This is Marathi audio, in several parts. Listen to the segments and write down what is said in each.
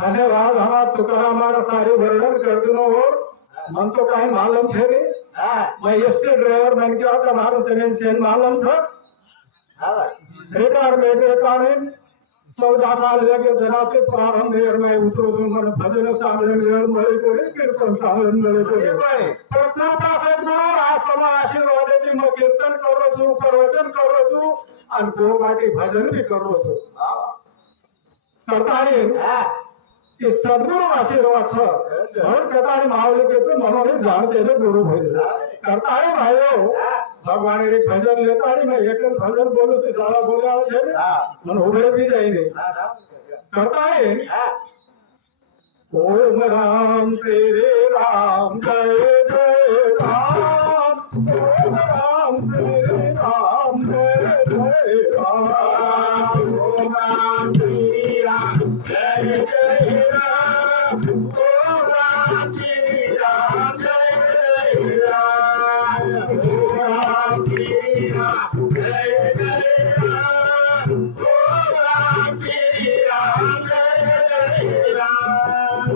धन्यवाद हमारा तुकाराम हमारा सारे वर्णन कर दो और मन तो कहीं मालूम छे रे मैं एसटी ड्राइवर बन के आता मारो तने सेन मालूम था रिटायरमेंट रिटायरमेंट 14 साल लेके जनाते प्रारंभ देर में उतरो तो मन भजन सामने मेल मळे कोणी कीर्तन सामने मेळे कोणी प्रश्न पास गुण आत्मा आशीर्वाद देती मग कीर्तन करो छु प्रवचन करो छु आणि गो माटी भजन भी करो छु करता है ते सद्गुरु आशीर्वाद छ म्हणून कथा मावले के म्हणून जाणते गुरु भजन करता है भाइयों भगवान रे भजन लेता है मैं एक भजन बोलो तो ज्यादा बोला छे मन उभे भी जाइए करता है ओम राम श्री राम जय जय राम ओम राम श्री राम जय जय राम ओम राम श्री राम जय जय राम ओम राम श्री राम जय जय राम ओम राम श्री राम जय जय राम ओम राम श्री राम जय जय राम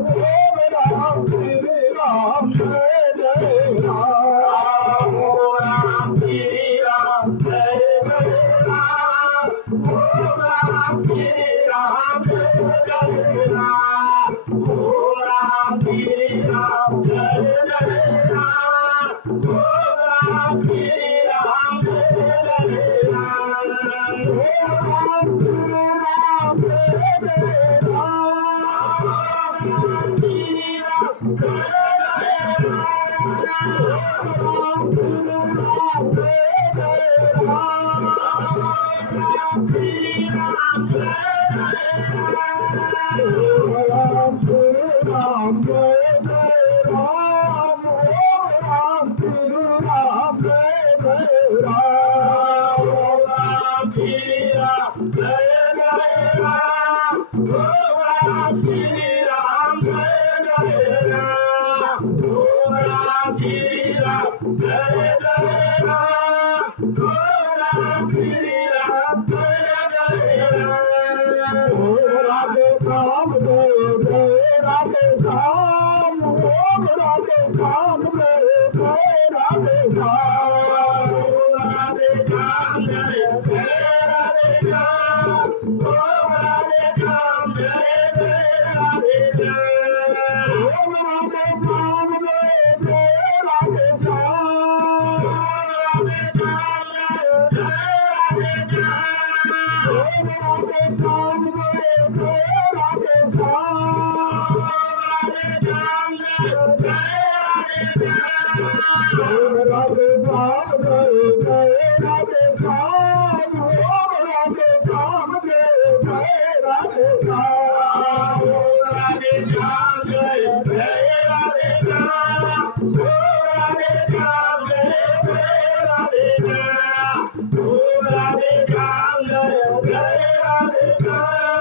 ओम राम श्री राम जय जय राम ओम राम श्री राम जय जय राम ओम राम श्री राम जय जय राम ओम राम श्री राम जय जय राम ओम राम श्री राम जय जय राम ओम राम श्री राम जय जय राम ओम राम श्री राम जय जय राम श्री राम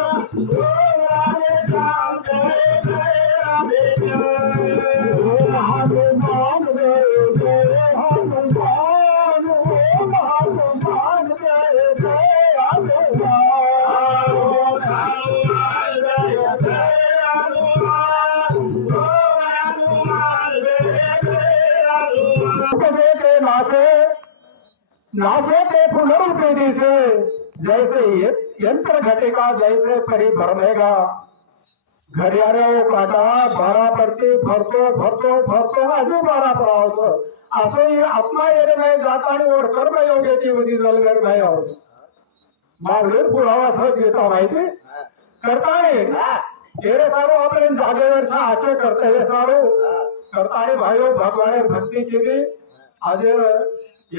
जय नासे के पुनरुत्पत्ति से जैसे यंत्र घटेगा जैसे परी भरमेगा घड्याळ्या काटा बारा पडते भरतो भरतो भरतो अजून बारा पडावस असं आत्मा येणे नाही जाताना वर कर्म योग्याची उदी जलगड नाही आहोत मावळीर पुरावा सह घेता माहिती करताय तेरे सारो आपण जागेवरच्या आचे कर्तव्य सारो करताय भाइयों भगवान भक्ती केली आज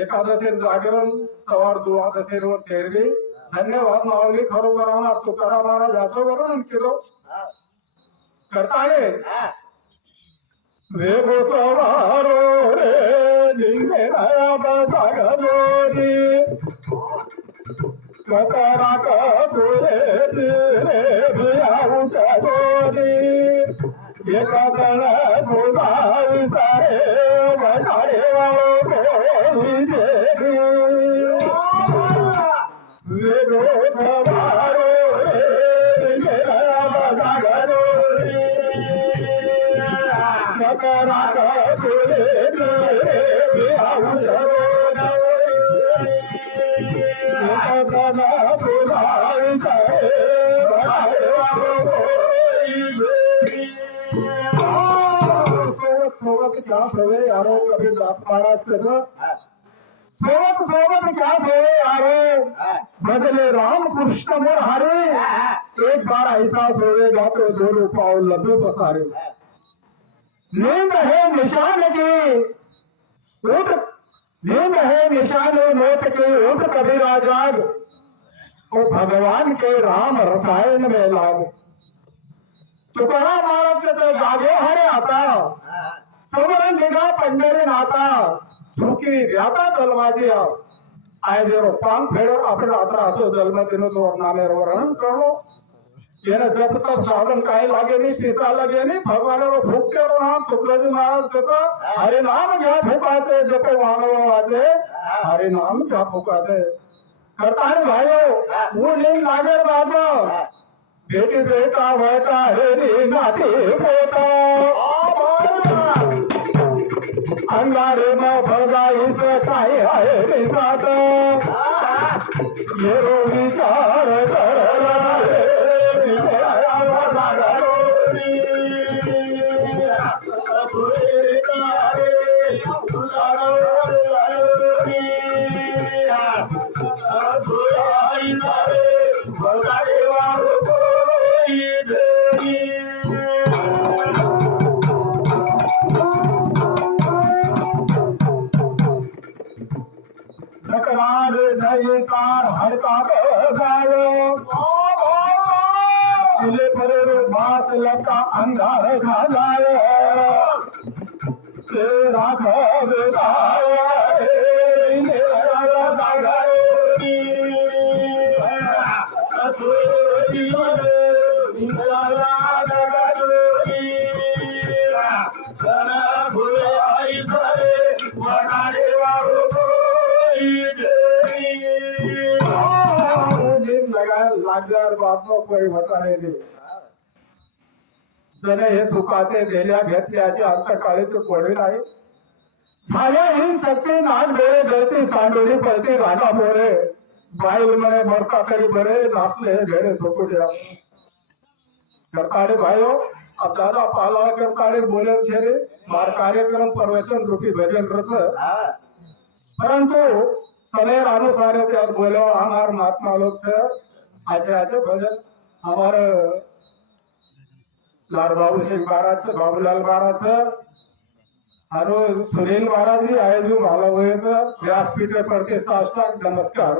एकादशी जागरण सवार द्वादशी वर तेरली धन्यवाद माऊली खरोखर आम्हाला तुकाराम महाराज याचं वर्णन केलं करताय वेगो सवारो रे निंगे नया बसागलोरी कतरा कसुरे रे भिया उठलोरी एकादण सुधाई सारे बसाडे वाळो कोणी जेगी वेगो सवारो रे जागरो रे नकरा तुले बिहाउलो नकरा बुलाई सोबत क्या सोवे यारो कभी दास महाराज कसं सोबत क्या सोवे यारो बदले राम कृष्ण मुरारे एक बार ऐसा सोवेगा तो दोनों पाँव लबे पसारे नींद है निशान की उठ नींद है निशान मौत की उठ कबीरा जाग ओ भगवान के राम रसायन में लाग तुकारा महाराज के जागे हरे आता समोर निघा पंढरी नाता झुकी व्याता जन्माची आय जेरो पांग फेडो आपण रात्र असो जन्मदिन तो नामे वर्णन करो येने जप तप साधन काही लागे नहीं पिसा लगे नहीं भगवान रो भूख के नाम तुकराजी महाराज कहता हरे नाम घ्या भूकाचे जप मानव वाजे हरे नाम घ्या भूकाचे करता है भाइयों वो लिंग नागर बाबा बेटी बेटा बेटा हेरी नाती पोता अंगारे में भगाई से काय है निसात ये रो विचार करला नकरार नहीं कार हड़का गायो दिले परे बास लका अंगार खा जाए से राघव लागल्यावर बातम कोई म्हटले जने हे सुखाचे गेल्या घेतल्याचे अंतकाळीचे पडले नाही झाल्या ही शक्ती नाग डोळे गळती सांडोली पळती राजा मोरे बाईल म्हणे मरता तरी बरे नाचले घेणे झोपुड्या करताड़े भाइयों अब दादा पाला करताड़े बोले छे मार कार्यक्रम प्रवचन रूपी भजन रस परंतु सलेर अनुसार बोले हमार महात्मा लोग से ऐसे भजन हमारे लाल बाबू सिंह महाराज बाबूलाल महाराज और सुनील महाराज भी आए जो माला हुए व्यासपीठ पर के साष्टांग नमस्कार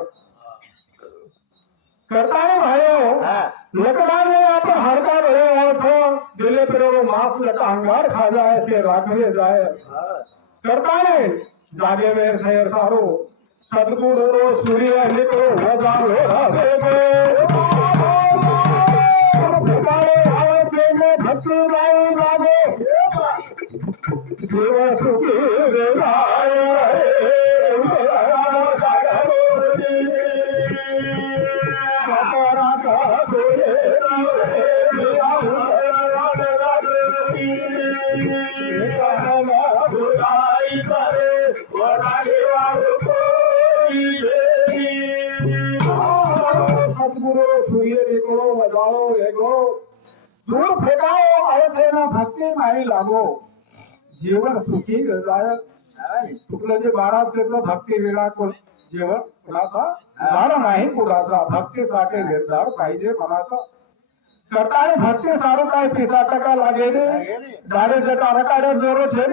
करता है भाइयों लकड़ा में आप हड़का भरे हुआ था दिले पर मांस लटा अंगार खा जाए से राखले जाए करता है जागे में शहर सारो सदगुरु सूर्य निको वजान हो भक्ति माई लागे जीव सुखी सदगुरु सूर्य निको वजाओ एगो दूर फेकाओ ऐसे ना भक्ति माही लागो जीवन सुखी जाय तुकल्याजी महाराज घेतलं भक्ती विना जीवन कुणाचा झाड नाही कुणाचा भक्तीसाठी निर्धार पाहिजे मनाचा करताने भक्ती सारू काय पिसा टका लागे गाडे जटा रकाडे जोरो छे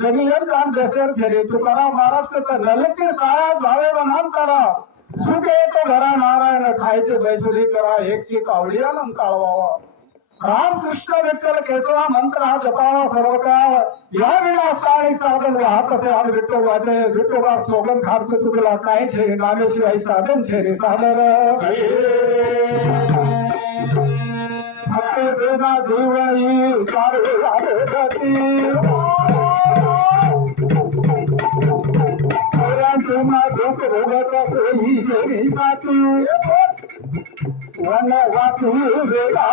जमीन काम देशर छे तुकाराम महाराज के नलके साया जावे बनाम करा सुखे तो घरा नारायण खायचे बैसुरी करा एकची कावडी आनंद काळवावा राम कृष्ण विठ्ठल केशवा मंत्र हा जपावा सर्व काळ या विनाशकाळी साधन वाहत असे आणि विठ्ठलाचे विठ्ठला सोगन खाते तुला काय छे नामेशिवाय साधन छे रे साधन भक्ती देना जीवनी सारे गती तुम्हा दुःख भोगत होई शेरी जाती वनवासी वेला